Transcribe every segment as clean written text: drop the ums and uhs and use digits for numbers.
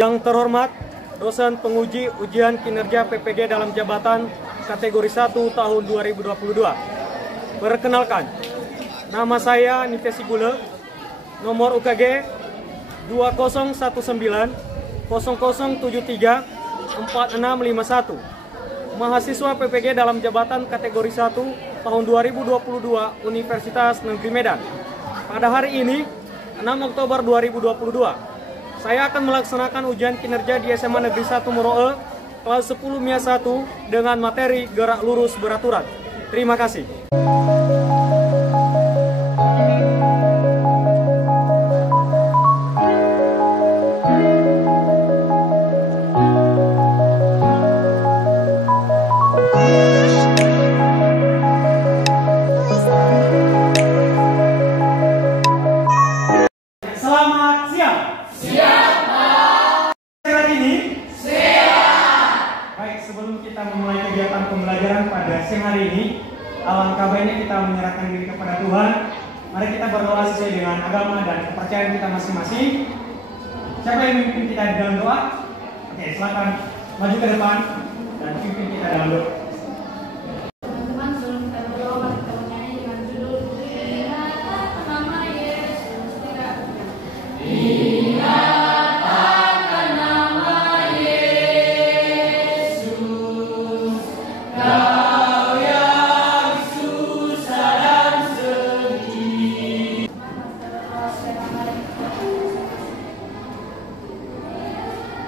Yang terhormat dosen penguji ujian kinerja PPG dalam jabatan kategori 1 tahun 2022. Perkenalkan, nama saya Nitya Sigule, nomor UKG 201900734651. Mahasiswa PPG dalam jabatan kategori 1 tahun 2022 Universitas Negeri Medan. Pada hari ini, 6 Oktober 2022, saya akan melaksanakan ujian kinerja di SMA Negeri 1 Moroe kelas 10 MIA 1 dengan materi gerak lurus beraturan. Terima kasih. Selamat siang. Siap, Pak. Hari ini? Siap. Baik, sebelum kita memulai kegiatan pembelajaran pada siang hari ini, alangkah baiknya kita menyerahkan diri kepada Tuhan. Mari kita berdoa sesuai dengan agama dan kepercayaan kita masing-masing. Siapa yang memimpin kita di dalam doa? Oke, silakan maju ke depan dan pimpin kita dalam doa. Teman-teman, sebelum kita berdoa, mari kita menyanyi dengan judul Ingatan Nama Yesus. Ingatan nama Yesus, Kau yang susah dan sedih.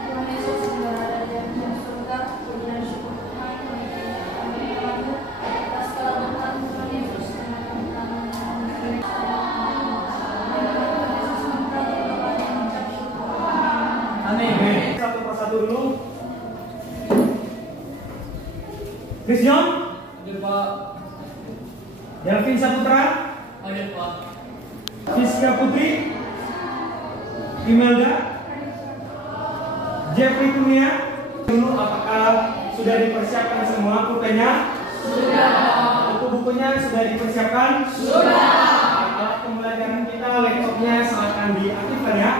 Tuhan Yesus yang berada di dalam surga, puji dan syukur Tuhan, kami berdoa atas keselamatan Tuhan Yesus dan Amin. Satu persatu dulu. Christian, Hadir, Pak. Delvin Saputra, Hadir, Pak. Fiska Putri, Imelda, Jeffrey Kurnia. Dulu apakah sudah dipersiapkan semua pulpennya? Sudah. Buku-bukunya sudah dipersiapkan? Sudah. Alat pembelajaran kita, laptopnya silakan diaktifkan ya.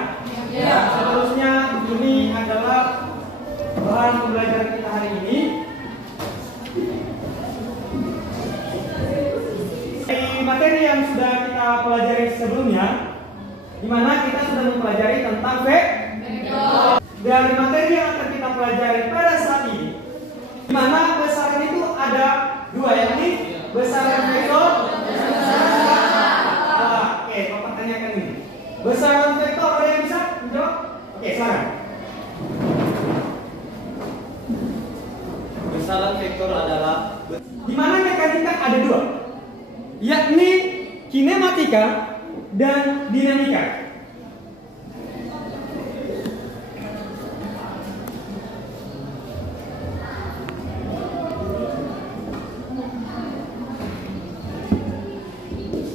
Ya. Seterusnya ini adalah bahan pembelajaran kita hari ini. Dari materi yang sudah kita pelajari sebelumnya, di mana kita sudah mempelajari tentang vektor. Dari materi yang akan kita pelajari pada saat ini, di mana besaran itu ada dua, yakni besaran vektor dan besaran skala. Oke, Bapak tanyakan ini. Besaran vektor ada yang bisa menjawab? Oke, silakan. Besaran vektor adalah Di mana mekanika ada dua, yakni kinematika dan dinamika.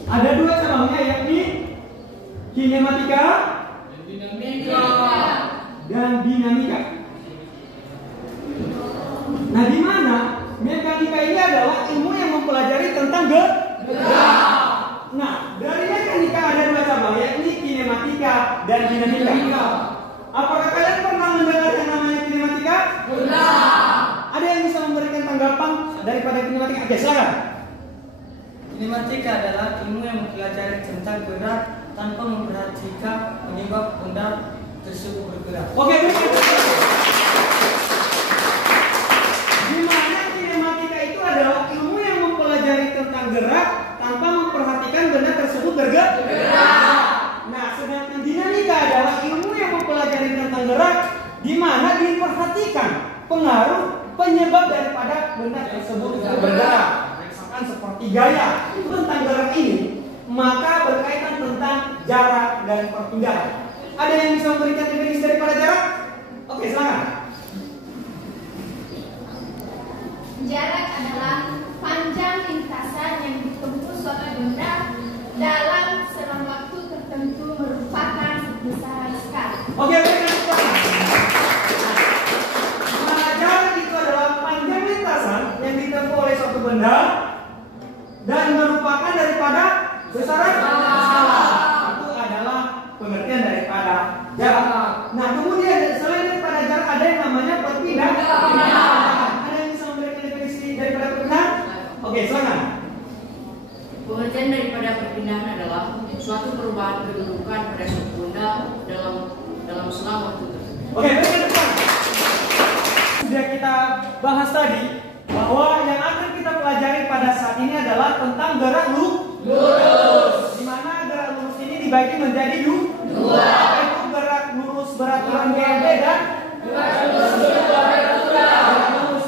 Ada dua cabangnya, yakni kinematika dan dinamika. Nah, di mana mekanika ini adalah ilmu yang mempelajari tentang gerak. Nah, dari mekanika ada dua cabang, yakni kinematika dan dinamika. Apakah kalian pernah mendengar yang namanya kinematika? Pernah. Ada yang bisa memberikan tanggapan daripada kinematika? Oke, silakan. kinematika adalah ilmu yang mempelajari tentang gerak tanpa memperhatikan penyebab benda tersebut bergerak. Oke, di mana kinematika itu adalah ilmu yang mempelajari tentang gerak tanpa memperhatikan benda tersebut bergerak. Nah, sedangkan dinamika adalah ilmu yang mempelajari tentang gerak di mana diperhatikan pengaruh penyebab daripada benda tersebut bergerak. Misalkan seperti gaya tentang gerak ini, maka berkaitan tentang jarak dan perpindahan. Ada yang bisa memberikan definisi daripada jarak? Oke, silakan. Jarak adalah panjang lintasan yang ditempuh suatu benda dalam selang waktu tertentu merupakan besaran skala. Oke, nah, jarak itu adalah panjang lintasan yang ditempuh oleh suatu benda dan merupakan daripada besaran skala. Itu adalah pengertian daripada jarak. Nah, kemudian selain perubahan kedudukan pada suku benda dalam selang waktu tersebut. Oke, baik ke depan. Sudah kita bahas tadi bahwa yang akan kita pelajari pada saat ini adalah tentang gerak lurus. Di mana gerak lurus ini dibagi menjadi dua, yaitu gerak lurus beraturan GLB dan gerak lurus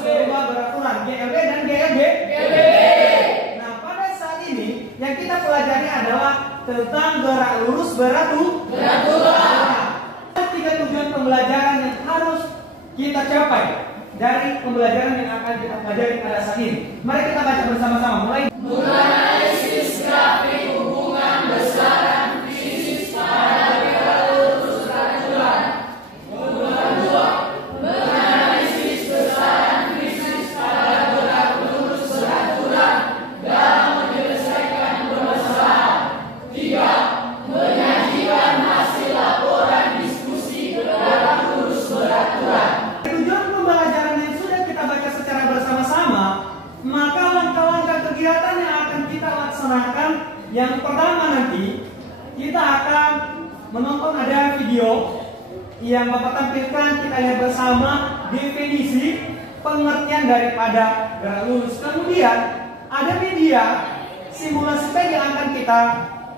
berubah beraturan GLB dan GLB. Nah, pada saat ini yang kita pelajari adalah tentang gerak lurus beraturan. Tiga tujuan pembelajaran yang harus kita capai dari pembelajaran yang akan kita pelajari pada saat ini. Mari kita baca bersama-sama. Mulai Analisis grafik hubungan besaran fisik pada gerak lurus beraturan. Hubungan 2. Menganalisis besaran fisik pada gerak lurus beraturan dalam menyelesaikan permasalahan. 3. Menyajikan hasil laporan diskusi gerak lurus beraturan. tujuan pembelajaran yang sudah kita baca secara bersama-sama, maka langkah-langkah kegiatan yang akan kita laksanakan yang pertama nanti kita akan menonton ada video yang Bapak tampilkan, kita lihat bersama definisi pengertian daripada gerak lurus. Kemudian ada media simulasi tag yang akan kita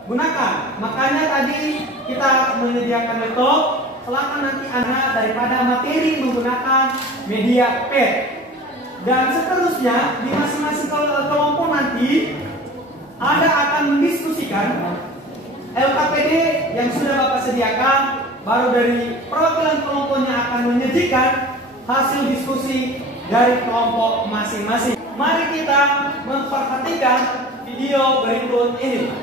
gunakan. Makanya tadi kita menyediakan laptop. Silakan nanti Anda daripada materi menggunakan media pad. Dan seterusnya di masing-masing kelompok nanti Anda akan mendiskusikan LKPD yang sudah Bapak sediakan. Baru dari perwakilan kelompoknya akan menyajikan hasil diskusi dari kelompok masing-masing. Mari kita memperhatikan video berikut ini.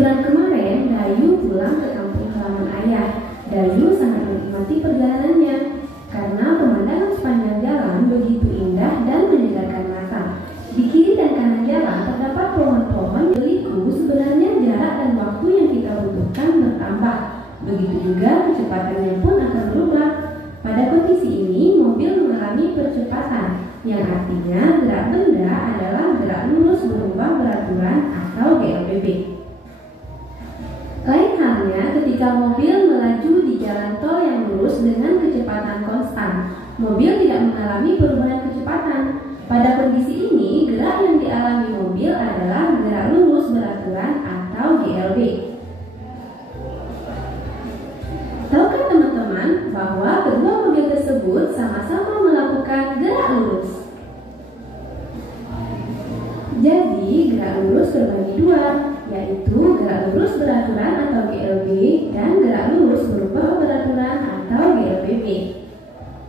Bulan kemarin, Dayu pulang ke kampung halaman ayah. Dayu sangat menikmati perjalanannya karena pemandangan sepanjang jalan begitu indah dan menyegarkan mata. Di kiri dan kanan jalan terdapat pohon-pohon berliku. Sebenarnya jarak dan waktu yang kita butuhkan bertambah. Begitu juga kecepatannya pun akan berubah. Pada kondisi ini, mobil mengalami percepatan, yang artinya gerak benda adalah gerak lurus berubah beraturan atau GLBB. Lain halnya ketika mobil melaju di jalan tol yang lurus dengan kecepatan konstan. Mobil tidak mengalami perubahan kecepatan. Pada kondisi ini, gerak yang dialami mobil adalah gerak lurus beraturan atau GLB. Tahukah teman-teman bahwa kedua mobil tersebut sama-sama melakukan gerak lurus? Jadi, gerak lurus terbagi dua, yaitu gerak lurus beraturan atau GLB dan gerak lurus berubah beraturan atau GLBB.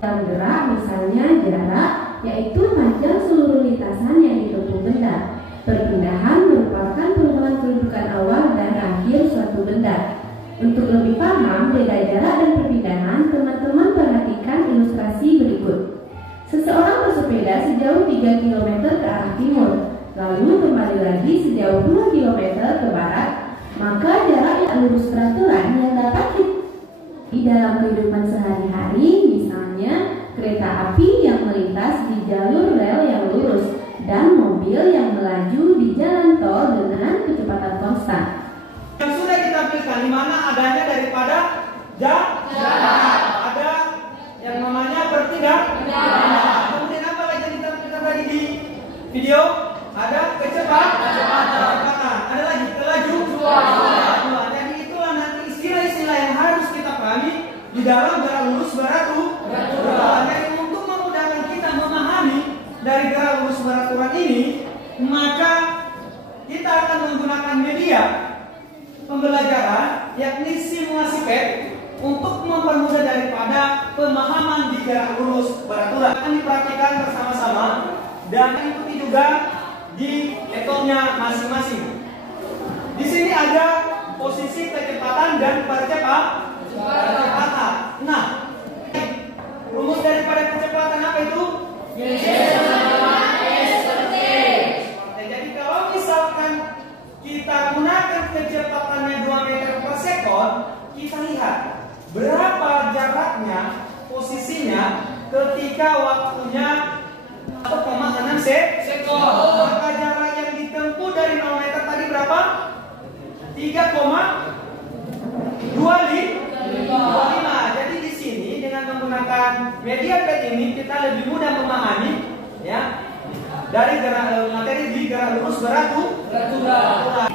Dalam gerak misalnya jarak, yaitu panjang seluruh lintasan yang ditempuh benda. Perpindahan merupakan perubahan kedudukan awal dan akhir suatu benda. Untuk lebih paham beda jarak dan perpindahan, teman-teman perhatikan ilustrasi berikut. Seseorang bersepeda sejauh 3 km ke arah timur, lalu kembali lagi sejauh 2 km ke barat, maka jarak yang lurus beraturan yang dapat di dalam kehidupan sehari-hari, misalnya kereta api yang melintas di jalur rel yang lurus dan mobil yang melaju di jalan tol dengan kecepatan konstan. Yang sudah ditampilkan di mana adanya daripada jarak, ada yang namanya bertindak. Kemudian apa lagi yang ditampilkan tadi di video? Ada kecepatan, ada lagi kelajuan. Jadi itulah nanti istilah-istilah yang harus kita pahami di dalam gerak lurus beraturan. Jadi untuk memudahkan kita memahami dari gerak lurus beraturan ini, maka kita akan menggunakan media pembelajaran yakni simulasi pad untuk mempermudah daripada pemahaman di gerak lurus beraturan. Akan diperhatikan bersama-sama dan ikuti juga di laptopnya masing-masing. Di sini ada posisi kecepatan dan percepatan. Nah, rumus daripada kecepatan apa itu? Jadi kalau misalkan kita gunakan kecepatannya 2 meter per sekon, kita lihat berapa jaraknya, posisinya ketika waktunya 1,6 sekon. Maka jarak yang ditempuh dari 0 meter tadi berapa? 3,6 ketiga pet ini kita lebih mudah memahami ya dari materi di gerak lurus beraturan.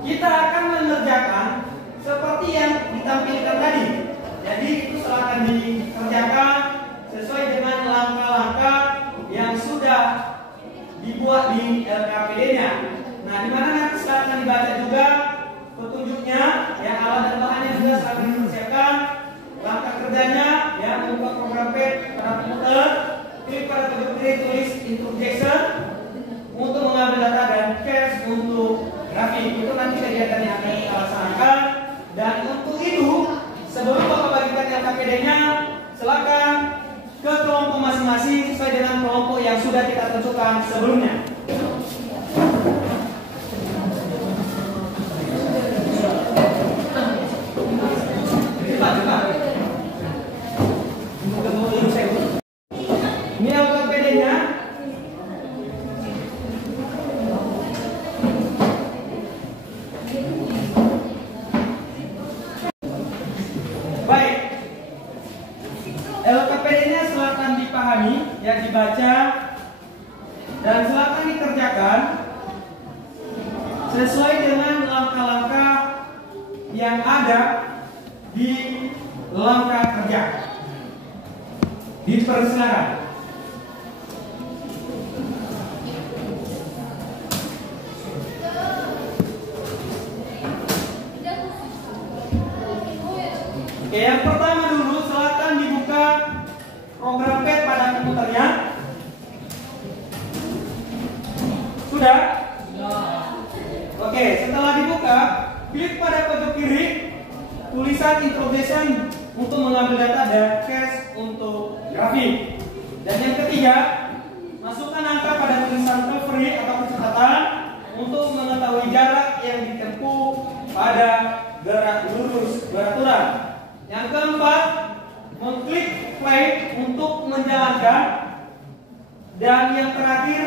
Kita akan mengerjakan seperti yang ditampilkan tadi. Jadi itu silakan dikerjakan sesuai dengan langkah-langkah yang sudah dibuat di LKPD-nya. Nah, di mana nanti silakan dibaca juga petunjuknya, ya alat dan bahannya juga silakan dipersiapkan. Langkah kerjanya, ya membuka program pad pada komputer, klik pada pojok kiri tulis introduction untuk mengambil data dan cache untuk grafik. Itu nanti kegiatan yang akan kita laksanakan. Dan untuk itu, sebelum Bapak bagikan LKPD-nya, silakan ke kelompok masing-masing sesuai dengan kelompok yang sudah kita tentukan sebelumnya. Ini LKPD-nya. Baik. LKPD-nya silakan dipahami, ya dibaca dan silakan dikerjakan sesuai dengan langkah-langkah yang ada di langkah kerja. Dipersilakan. Oke, yang pertama dulu silakan dibuka program pad pada komputernya. Sudah? Oke, setelah dibuka, klik pada pojok kiri tulisan introduction untuk mengambil data dan cache untuk grafik. Dan yang ketiga, masukkan angka pada tulisan free atau percepatan untuk mengetahui jarak yang ditempuh pada gerak lurus beraturan. Yang keempat, mengklik play untuk menjalankan. Dan yang terakhir,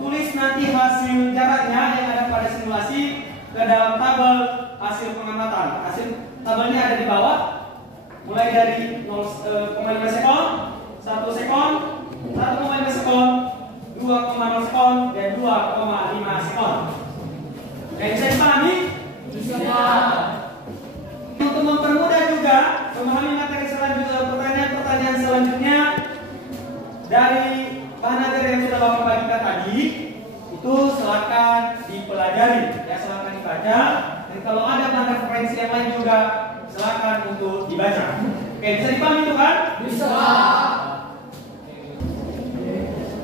tulis nanti hasil jaraknya yang ada pada simulasi ke dalam tabel hasil pengamatan. Hasil tabelnya ada di bawah, mulai dari 0,5 sekon, 1 sekon, 1,5 sekon, 2,0 sekon, dan 2,5 sekon. Oke, bisa dipahami? Bisa. Untuk mempermudah juga memahami materi selanjutnya, pertanyaan selanjutnya dari bahan materi yang sudah Bapak bagikan tadi, itu silakan dipelajari, ya silakan dibaca. Dan kalau ada bahan referensi yang lain juga silakan untuk dibaca. Oke, bisa dipahami itu kan? Bisa.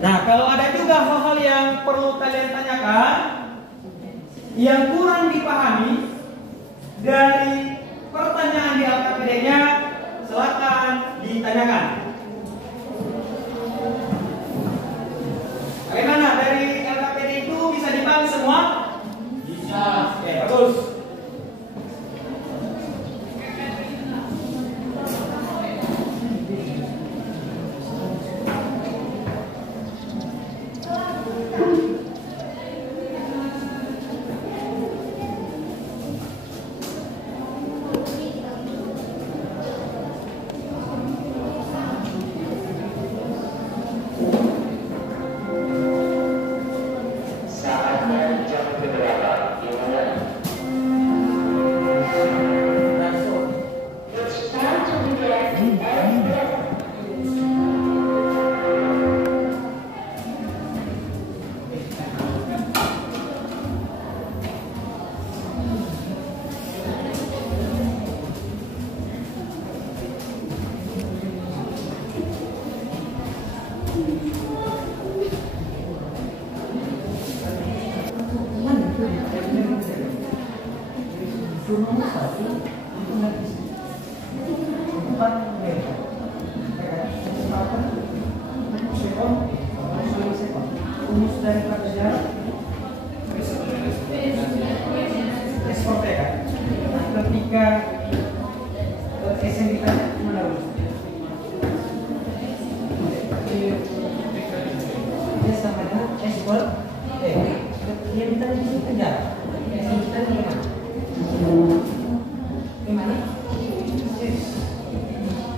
Nah, kalau ada juga hal-hal yang perlu kalian tanyakan, yang kurang dipahami dari pertanyaan di LKPD-nya, silakan ditanyakan. Bagaimana dari LKPD itu bisa dipahami semua? Bisa. Oke, bagus.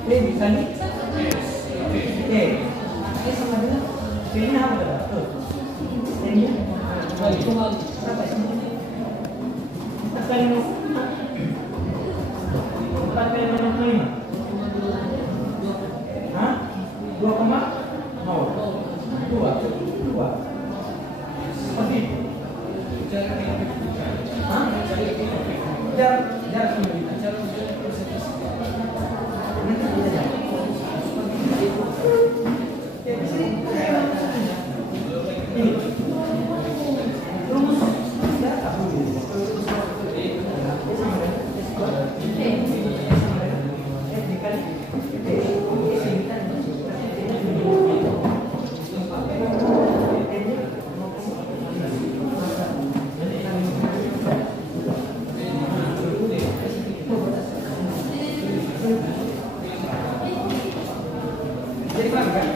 Bisa nih? 4 kali 65. Hah? 2,0. 2. Seperti itu. Hah? Jarak sama kita. Nanti kita jalan. Ya, bisa ini. Rumus jarak apa dulu? Jadi paham kan?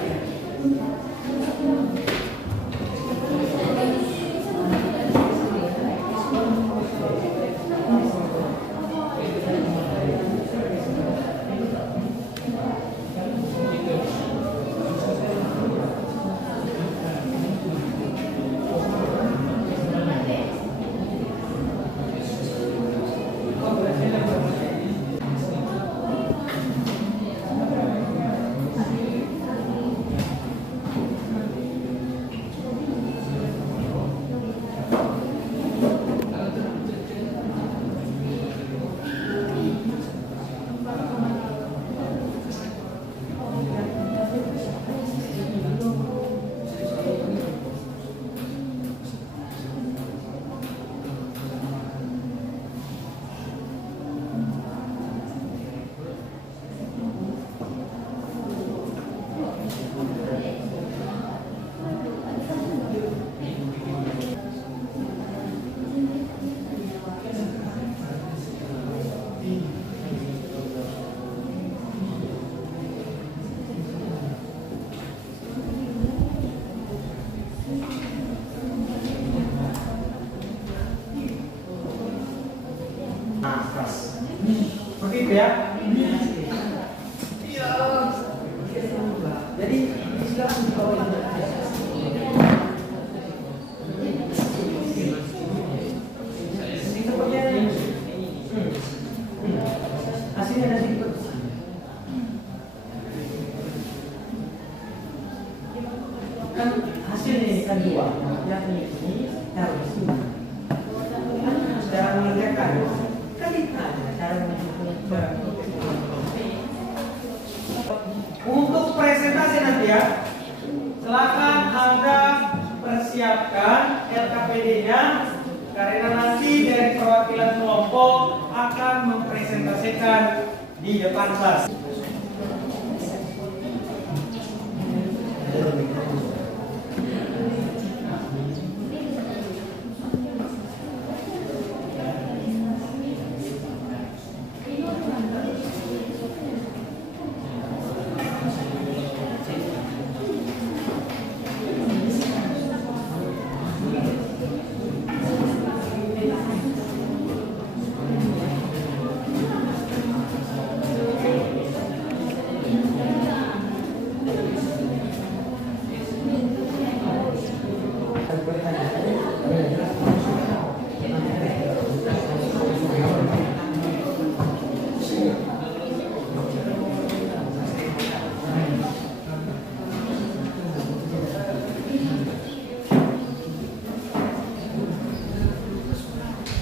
Seperti itu ya. Jadi silakan dibawa. Hasilnya ada di kan hasilnya ini kan 2. Yang ini harus cara mengerjakan. Untuk presentasi nanti ya, silakan Anda persiapkan LKPD-nya karena nanti dari perwakilan kelompok akan mempresentasikan di depan kelas.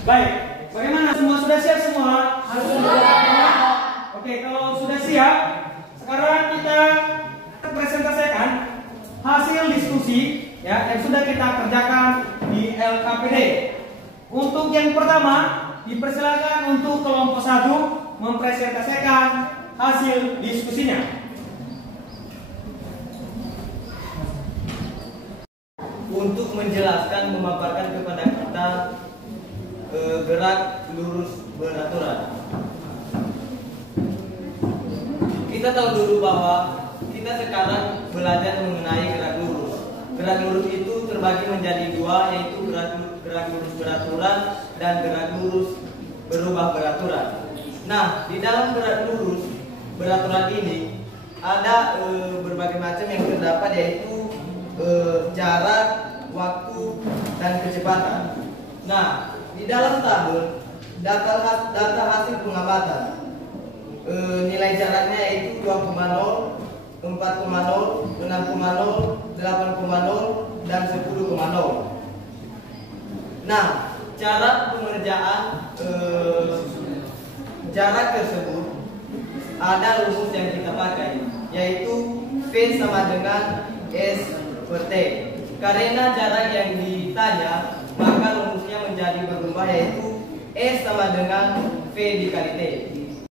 Baik, bagaimana? Semua sudah siap semua? Oke, kalau sudah siap, sekarang kita presentasikan hasil diskusi ya yang sudah kita kerjakan di LKPD. Untuk yang pertama, dipersilakan untuk kelompok 1 mempresentasikan hasil diskusinya. Untuk menjelaskan, memaparkan kepada kita gerak lurus beraturan. Kita tahu dulu bahwa kita sekarang belajar mengenai gerak lurus. Gerak lurus itu terbagi menjadi 2, yaitu gerak lurus beraturan dan gerak lurus berubah beraturan. Nah, di dalam gerak lurus beraturan ini ada berbagai macam yang terdapat, yaitu jarak, waktu, dan kecepatan. Nah, di dalam tabel data hasil pengamatan. Nilai jaraknya yaitu 2,0, 4,0, 6,0, 8,0, dan 10,0. Nah, cara pengerjaan jarak tersebut ada rumus yang kita pakai, yaitu V sama dengan S per T. Karena jarak yang ditanya, maka rumusnya menjadi berubah, yaitu S sama dengan V dikali T.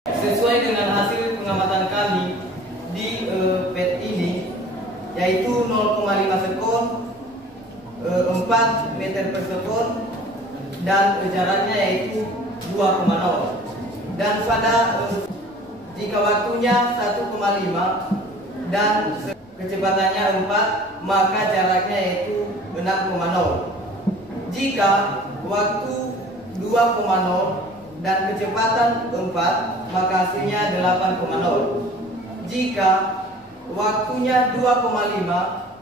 Sesuai dengan hasil pengamatan kami di PET ini, yaitu 0,5 sekon, 4 meter per sekon, dan jaraknya yaitu 2,0. Dan pada jika waktunya 1,5 dan kecepatannya 4, maka jaraknya yaitu 6,0. Jika waktu 2,0 dan kecepatan 4, maka hasilnya 8,0. Jika waktunya 2,5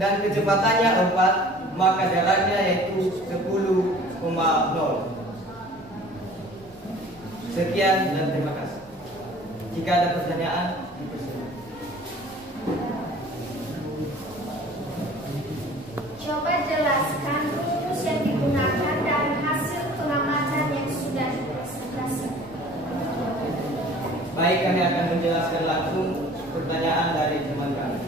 dan kecepatannya 4, maka jaraknya yaitu 10,0. Sekian dan terima kasih. Jika ada pertanyaan, dipersilakan. Coba jelaskan rumus yang digunakan dan hasil pengamatan yang sudah dipresentasikan. Baik, kami akan menjelaskan langsung pertanyaan dari teman kami.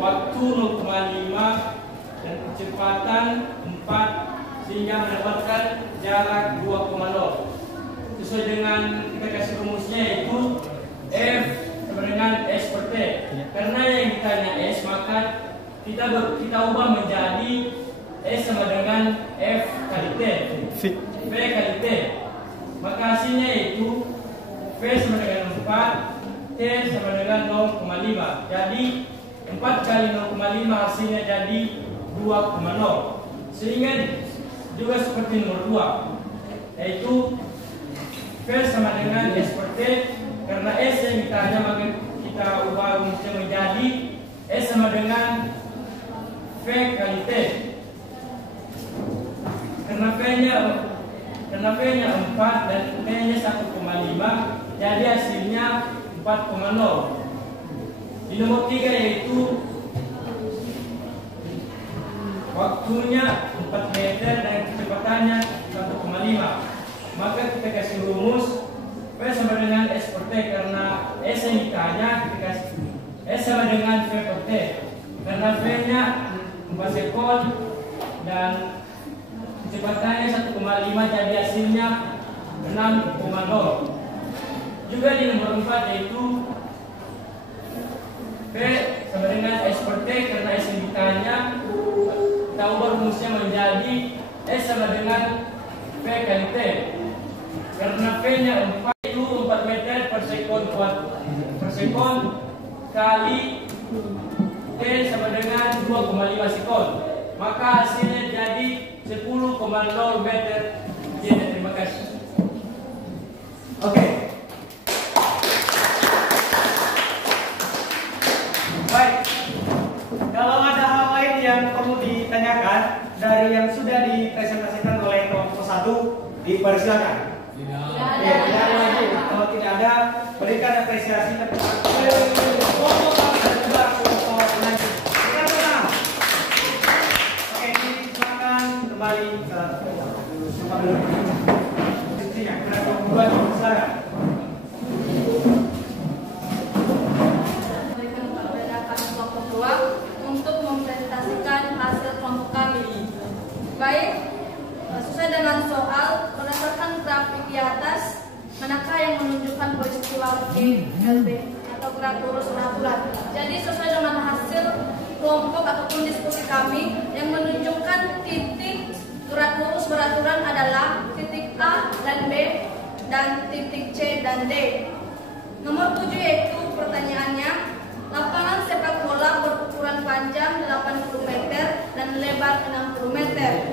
waktu 0,5 dan kecepatan 4 sehingga mendapatkan jarak 2,0. Sesuai dengan kita kasih rumusnya yaitu F sama dengan S per T. Karena yang ditanya S, maka kita ubah menjadi S sama dengan F kali T, V kali T. Maka hasilnya yaitu V sama dengan 4, T sama dengan 0,5. Jadi 4 kali 0,5 hasilnya jadi 2,0. Sehingga juga seperti nomor 2, yaitu V sama dengan S per T. Karena S yang ditanya maka kita ubah rumusnya menjadi S sama dengan V kali T. Karena V-nya 4 dan T-nya 1,5, jadi hasilnya 4,0. Di nomor 3 yaitu waktunya 4 meter dan kecepatannya 1,5. Maka kita kasih rumus V sama dengan S per T. Karena S yang ditanya kita kasih S sama dengan V per T. Karena V-nya 4 sekon dan kecepatannya 1,5, jadi hasilnya 6,0. Juga di nomor 4 yaitu V sama dengan S per T. Karena S yang ditanya kita ubah rumusnya menjadi S sama dengan V kali T. Karena V-nya 4 itu 4 meter per sekon kali T sama dengan 2,5 sekon. Maka hasilnya jadi 10,0 meter. Jadi terima kasih. Oke. Baik. Kalau ada hal lain yang perlu ditanyakan dari yang sudah dipresentasikan oleh kelompok 1, dipersilakan. Tidak ada lagi. Kalau tidak ada, berikan apresiasi kepada kelompok dan juga kelompok lain. Kita tenang. Oke, silakan kembali ke tempat duduk. Intinya, kelompok 2 silakan. Berikan kepada kelompok 2 untuk mempresentasikan hasil kelompok kami. Baik, sesuai dengan soal, berdasarkan grafik di atas, manakah yang menunjukkan peristiwa GLB atau gerak lurus beraturan. Jadi sesuai dengan hasil kelompok ataupun diskusi kami, yang menunjukkan titik gerak lurus beraturan adalah titik A dan B dan titik C dan D. Nomor 7 yaitu pertanyaannya, lapangan sepak bola berukuran panjang 80 meter dan lebar 60 meter.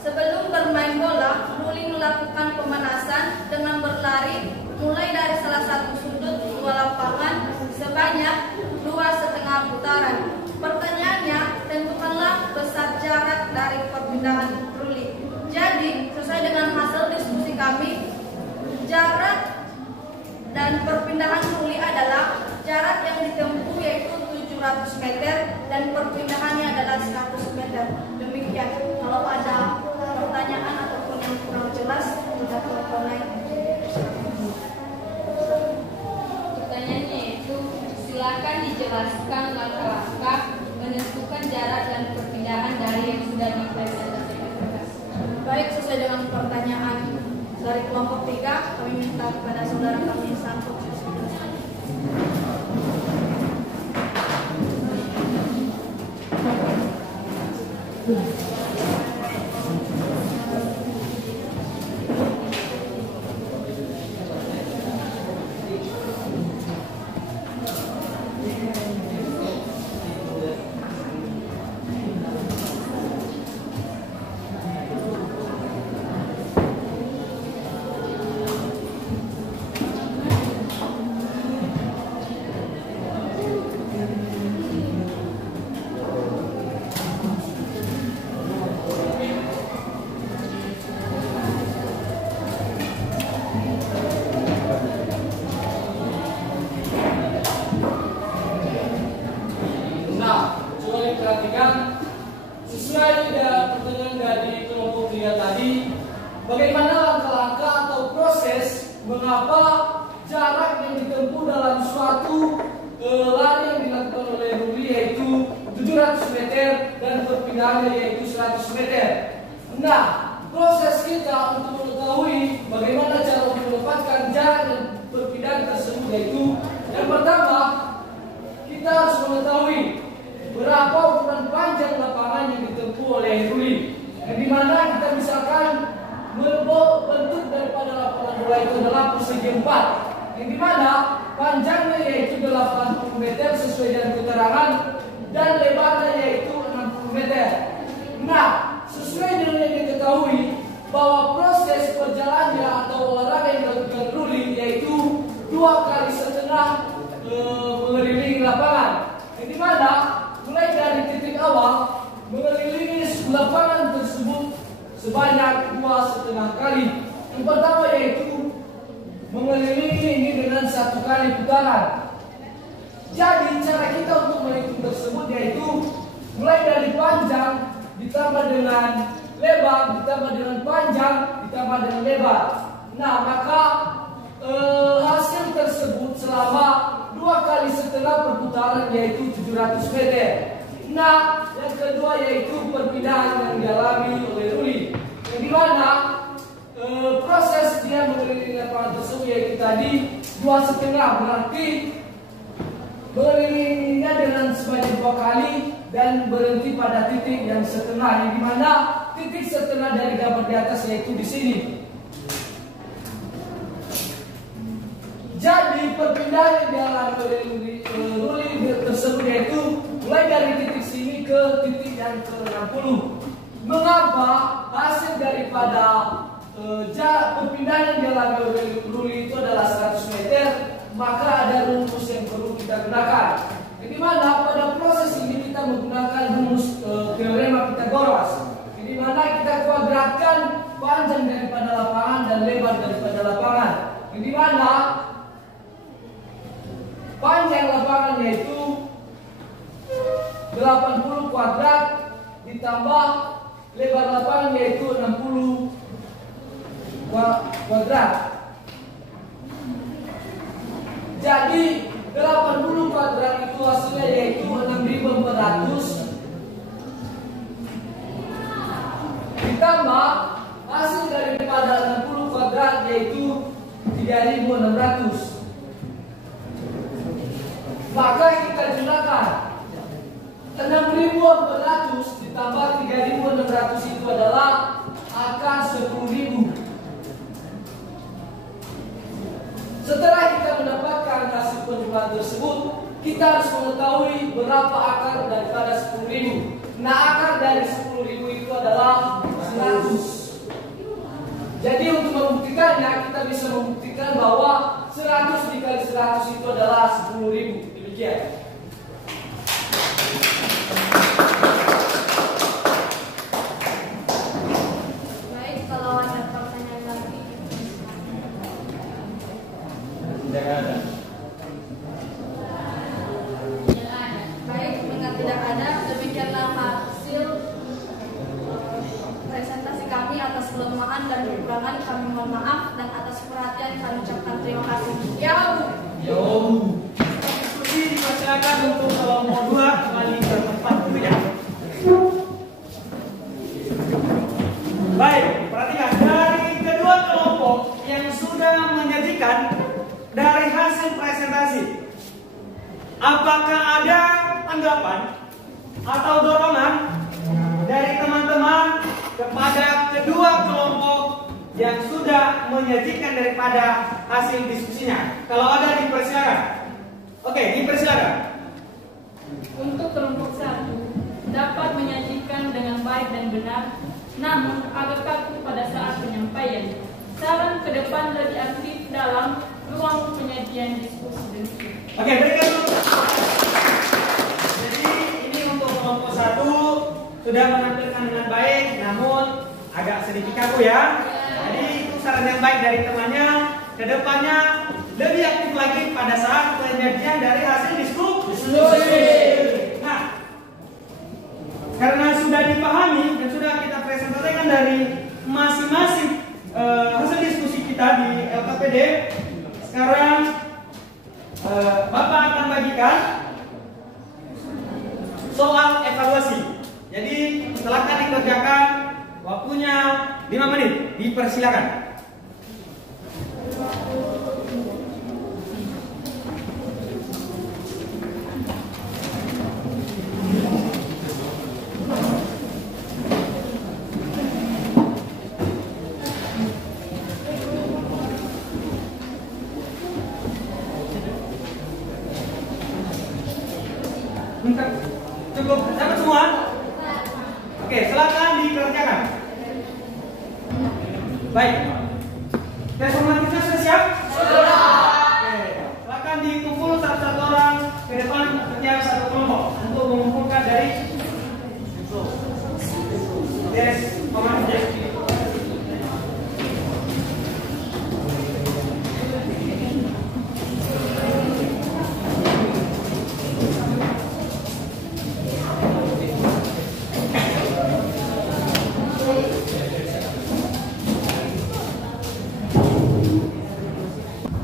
Sebelum bermain bola, Ruli melakukan pemanasan dengan berlari mulai dari salah satu sudut dua lapangan sebanyak 2,5 putaran. Pertanyaannya, tentukanlah besar jarak dari perpindahan Ruli. Jadi, sesuai dengan hasil diskusi kami, jarak dan perpindahan Ruli adalah jarak yang ditempuh yaitu 700 meter dan perpindahannya adalah 100 meter. Demikian. Kalau ada pertanyaan ataupun yang kurang jelas, sudah telepon lain. Pertanyaannya yaitu, silakan dijelaskan langkah-langkah menentukan jarak dan perpindahan dari yang sudah dipresentasikan. Baik, sesuai dengan pertanyaan dari kelompok 3, kami minta kepada saudara kami sangkut. Sesuai dengan pertanyaan dari kelompok 3 tadi, bagaimana langkah-langkah atau proses mengapa jarak yang ditempuh dalam suatu lari yang dilakukan oleh Ruli yaitu 700 700 meter dan perpindahannya yaitu 100 meter. Nah, proses kita untuk mengetahui bagaimana cara menempatkan jarak dan perpindahan tersebut yaitu yang pertama, kita harus mengetahui berapa ukuran panjang lapangan yang ditempuh oleh ruli. Yang dimana kita misalkan bentuk daripada lapangan bola itu adalah persegi 4. Yang dimana panjangnya yaitu 80 meter sesuai dengan keterangan dan lebarnya yaitu 60 meter. Nah, sesuai dengan yang diketahui bahwa proses perjalanannya atau olahraga yang dilakukan ruli yaitu 2 kali setengah mengelilingi lapangan. Yang dimana mulai dari titik awal mengelilingi lapangan tersebut sebanyak 2,5 kali. Yang pertama yaitu mengelilingi ini dengan 1 kali putaran. Jadi cara kita untuk menghitung tersebut yaitu mulai dari panjang ditambah dengan lebar ditambah dengan panjang ditambah dengan lebar. Nah, maka hasil tersebut selama 2 kali setengah perputaran yaitu 700 meter. Nah, yang kedua yaitu perpindahan yang dialami oleh ruli. Yang dimana proses dia mengelilingi lapangan tersebut yaitu tadi 2,5 berarti mengelilinginya dengan sebanyak 2 kali dan berhenti pada titik yang setengah. Yang dimana titik setengah dari gambar di atas yaitu di sini. Jadi perpindahan yang dialami oleh ruli tersebut yaitu mulai dari titik sini ke titik yang ke-60. Mengapa hasil daripada perpindahan yang dialami oleh ruli itu adalah 100 meter? Maka ada rumus yang perlu kita gunakan. Di mana pada proses ini kita menggunakan rumus teorema Pythagoras. Di mana kita kuadratkan panjang daripada lapangan dan lebar daripada lapangan. Di mana panjang lapangan yaitu 80 kuadrat ditambah lebar lapangan yaitu 60 kuadrat. Jadi 80 kuadrat itu hasilnya yaitu 6.400 ditambah hasil daripada 60 kuadrat yaitu 3.600. Maka kita gunakan 6.400 ditambah 3.600 itu adalah akar 10.000. Setelah kita mendapatkan hasil penjumlahan tersebut, kita harus mengetahui berapa akar daripada 10.000. Nah, akar dari 10.000 itu adalah 100. Jadi untuk membuktikannya, kita bisa membuktikan bahwa 100 dikali 100 itu adalah 10.000. Demikian. Baik, kalau ada pertanyaan lagi. Tidak ada. Baik, mengingat tidak ada, demikianlah hasil presentasi kami. Atas kelemahan dan kekurangan kami mohon maaf, dan atas perhatian kami ucapkan terima kasih. Yo. Diskusi dipersilakan untuk kelompok 2 kembali ke tempat duduknya. Baik, perhatikan dari kedua kelompok yang sudah menyajikan dari hasil presentasi, apakah ada tanggapan atau dorongan dari teman-teman kepada kedua kelompok yang sudah menyajikan daripada hasil diskusinya? Kalau ada, dipersilakan. Oke, dipersilakan. Untuk kelompok 1 dapat menyajikan dengan baik dan benar, namun agak kaku pada saat penyampaian. Saran ke depan lebih aktif dalam ruang penyajian diskusi demikian. Oke, berikan dulu. Jadi ini untuk kelompok 1 sudah menampilkan dengan baik, namun agak sedikit kaku ya. Jadi itu saran yang baik dari temannya. Kedepannya lebih aktif lagi pada saat penyajian dari hasil diskusi. Nah, karena sudah dipahami dan sudah kita presentasikan dari masing-masing hasil diskusi kita di LKPD, sekarang Bapak akan bagikan soal evaluasi. Jadi silakan dikerjakan, waktunya 5 menit, dipersilakan. Cukup dapat semua? Oke, silakan dikerjakan. Baik. Tes formatifnya sudah siap? Sudah. Oke, silakan dikumpul satu-satu orang ke depan setiap satu kelompok untuk mengumpulkan dari tes formatifnya.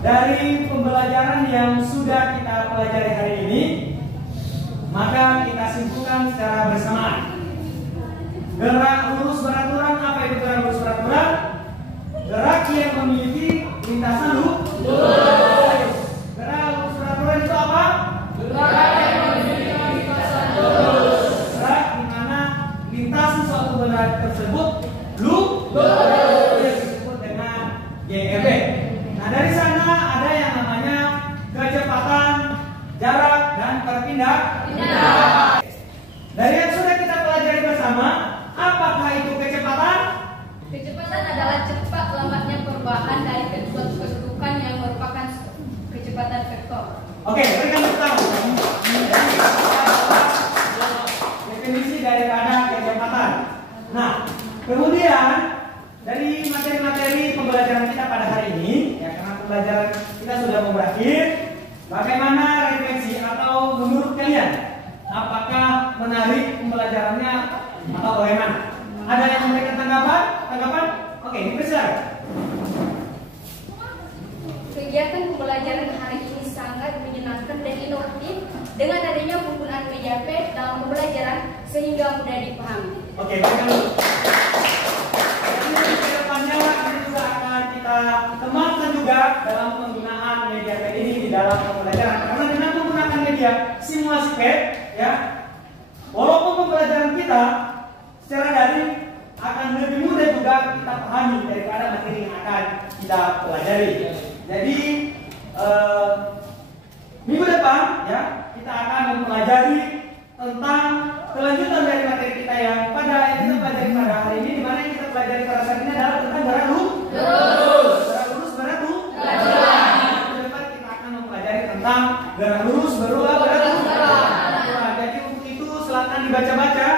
Dari pembelajaran yang sudah kita pelajari hari ini, maka kita simpulkan secara bersamaan. Gerak lurus beraturan, apa itu gerak lurus beraturan? Gerak yang memiliki lintasan lurus. Gerak lurus beraturan itu apa? Gerak yang memiliki lintasan lurus. Gerak di mana lintasan suatu benda tersebut lurus, disebut dengan GEB. Nah, dari sana ada yang namanya kecepatan, jarak, dan perpindahan. Dari yang sudah kita pelajari bersama, apakah itu kecepatan? Kecepatan adalah cepat lambatnya perubahan dari suatu kedudukan yang merupakan kecepatan vektor. Oke, berikan tepuk tangan. Definisi daripada kecepatan. Nah, kemudian dari materi-materi pembelajaran kita pada hari ini, ya karena pembelajaran kita sudah mau berakhir, bagaimana refleksi atau menurut kalian, apakah menarik pembelajarannya atau bagaimana? Ada yang memberikan tanggapan? Oke, dipersilakan. Kegiatan pembelajaran hari ini sangat menyenangkan dan inovatif dengan adanya penggunaan media pad dalam pembelajaran sehingga mudah dipahami. Oke, baiklah. Kedepannya ini juga akan kita kembangkan juga dalam penggunaan media pad ini di dalam pembelajaran. Karena dengan menggunakan media simulasi pad, ya, walaupun pembelajaran kita secara daring akan lebih mudah juga kita pahami daripada materi yang akan kita pelajari. Jadi minggu depan, ya, kita akan mempelajari tentang kelanjutan dari materi kita yang kita pelajari pada hari ini, di mana yang kita pelajari pada saat ini adalah tentang gerak lurus. Gerak lurus beraturan. Minggu depan kita akan mempelajari tentang gerak lurus beraturan. Jadi untuk itu silakan dibaca-baca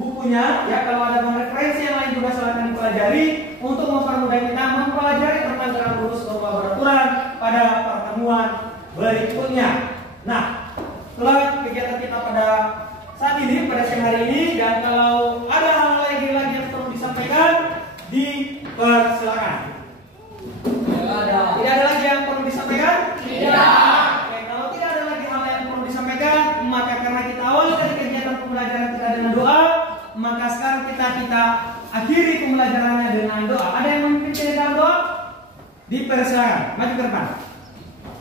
bukunya, ya, kalau ada referensi yang lain juga silakan dipelajari untuk mempermudah kita mempelajari tentang gerak lurus beraturan pada pertemuan berikutnya. Nah, setelah kegiatan kita pada saat ini, pada siang hari ini, dan kalau ada hal lagi yang perlu disampaikan, dipersilakan. Tidak ada lagi yang perlu disampaikan? Tidak. Oke, kalau tidak ada lagi hal yang perlu disampaikan, maka karena kita awali dari kegiatan pembelajaran kita dengan doa, maka sekarang kita akhiri pembelajarannya dengan doa. Ada yang memimpin kita dalam doa? Dipersilakan, maju ke depan.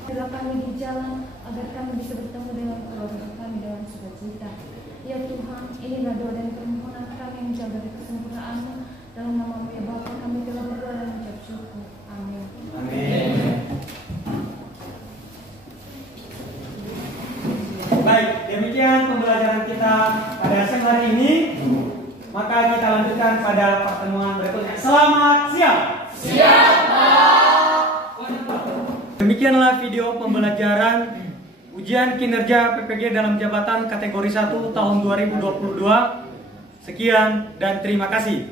Bila kami di jalan, agar kami bisa bertemu dengan keluarga kami dalam sukacita. Ya Tuhan, inilah doa dan permohonan kami yang jauh dari kesempurnaan-Mu. Dalam nama-Mu ya Bapa, kami telah berdoa dan mengucap syukur. Amin. Amin. Baik, demikian pembelajaran kita pada siang hari ini. Maka kita lanjutkan pada pertemuan berikutnya. Selamat siang. Siap, Pak. Demikianlah video pembelajaran ujian kinerja PPG dalam jabatan kategori 1 tahun 2022. Sekian dan terima kasih.